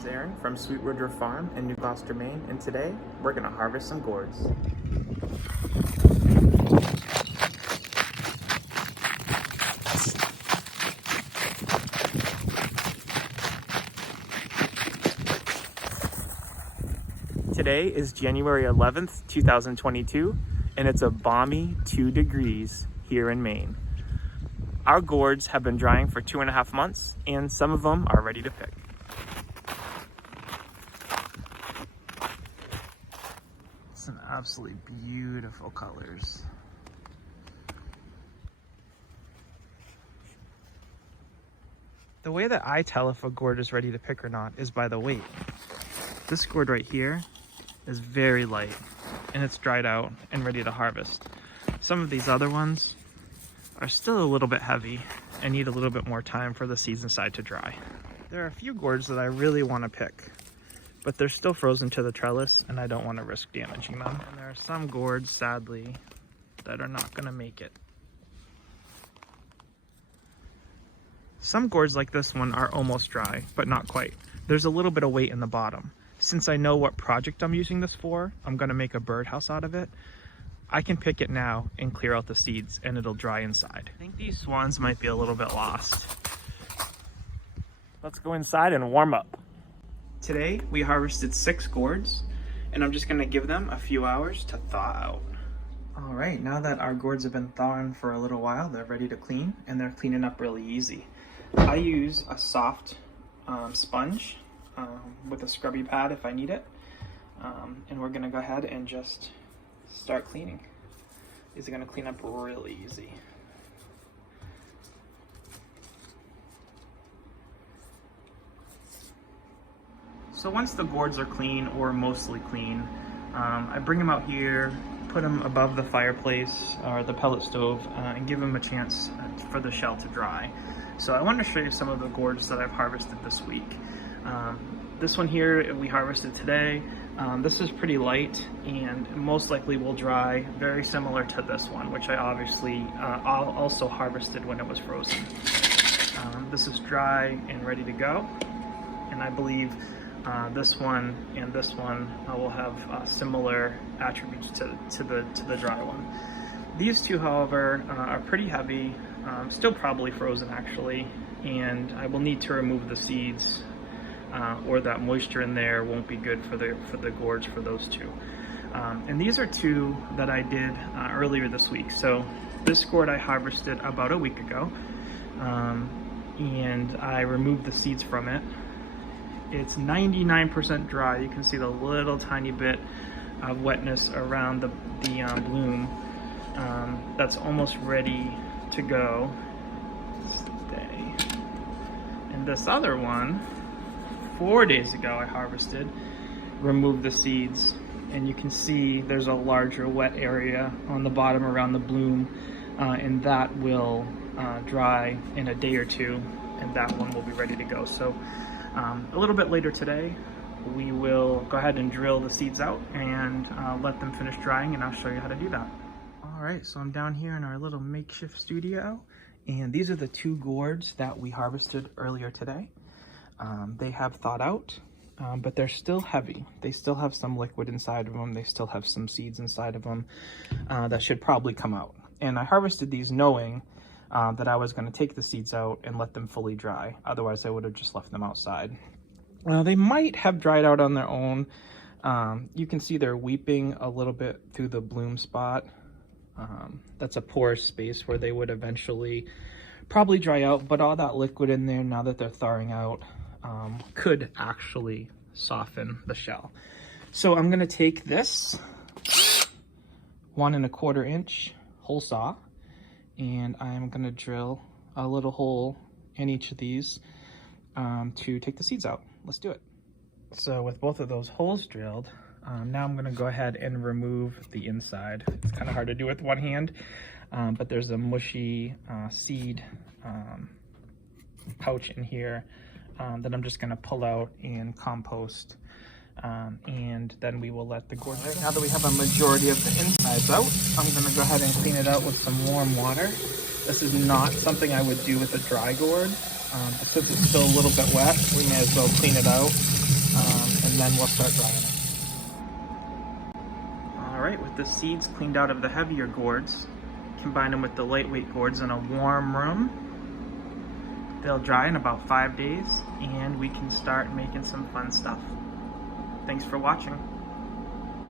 is Aaron from Sweetwater Farm in New Gloucester, Maine, and today we're going to harvest some gourds. Today is January 11th, 2022, and it's a balmy 2 degrees here in Maine. Our gourds have been drying for 2.5 months, and some of them are ready to pick. Some absolutely beautiful colors. The way that I tell if a gourd is ready to pick or not is by the weight. This gourd right here is very light and it's dried out and ready to harvest. Some of these other ones are still a little bit heavy and need a little bit more time for the seeds inside to dry. There are a few gourds that I really want to pick, but they're still frozen to the trellis and I don't want to risk damaging them. And there are some gourds, sadly, that are not going to make it. Some gourds like this one are almost dry, but not quite. There's a little bit of weight in the bottom. Since I know what project I'm using this for, I'm going to make a birdhouse out of it. I can pick it now and clear out the seeds and it'll dry inside. I think these swans might be a little bit lost. Let's go inside and warm up. Today we harvested 6 gourds and I'm just going to give them a few hours to thaw out. All right, now that our gourds have been thawing for a little while, they're ready to clean and they're cleaning up really easy. I use a soft sponge with a scrubby pad if I need it. And we're going to go ahead and just start cleaning. These are going to clean up really easy. So once the gourds are clean or mostly clean, I bring them out here, put them above the fireplace or the pellet stove and give them a chance for the shell to dry. So I wanted to show you some of the gourds that I've harvested this week. This one here we harvested today. This is pretty light and most likely will dry very similar to this one, which I obviously also harvested when it was frozen. This is dry and ready to go, and I believe this one and this one will have similar attributes to the dry one. These two, however, are pretty heavy, still probably frozen actually, and I will need to remove the seeds. Or that moisture in there won't be good for the gourds for those two. And these are two that I did earlier this week. So this gourd I harvested about a week ago, and I removed the seeds from it. It's 99% dry. You can see the little tiny bit of wetness around the bloom. That's almost ready to go. And this other one, 4 days ago I harvested, removed the seeds, and you can see there's a larger wet area on the bottom around the bloom, and that will dry in a day or two, and that one will be ready to go. So a little bit later today we will go ahead and drill the seeds out and let them finish drying, and I'll show you how to do that. All right, so I'm down here in our little makeshift studio, and these are the 2 gourds that we harvested earlier today. They have thawed out, but they're still heavy. They still have some liquid inside of them. They still have some seeds inside of them that should probably come out. And I harvested these knowing that I was going to take the seeds out and let them fully dry. Otherwise, I would have just left them outside. They might have dried out on their own. You can see they're weeping a little bit through the bloom spot. That's a porous space where they would eventually probably dry out, but all that liquid in there, now that they're thawing out, could actually soften the shell. So I'm going to take this 1 1/4 inch hole saw, and I'm going to drill a little hole in each of these to take the seeds out. Let's do it. So with both of those holes drilled, now I'm going to go ahead and remove the inside. It's kind of hard to do with one hand, but there's a mushy seed pouch in here that I'm just going to pull out and compost, and then we will let the gourd dry. Now that we have a majority of the insides out, I'm going to go ahead and clean it out with some warm water. This is not something I would do with a dry gourd, but since it's still a little bit wet, we may as well clean it out and then we'll start drying it. Alright, with the seeds cleaned out of the heavier gourds, combine them with the lightweight gourds in a warm room. They'll dry in about 5 days, and we can start making some fun stuff. Thanks for watching.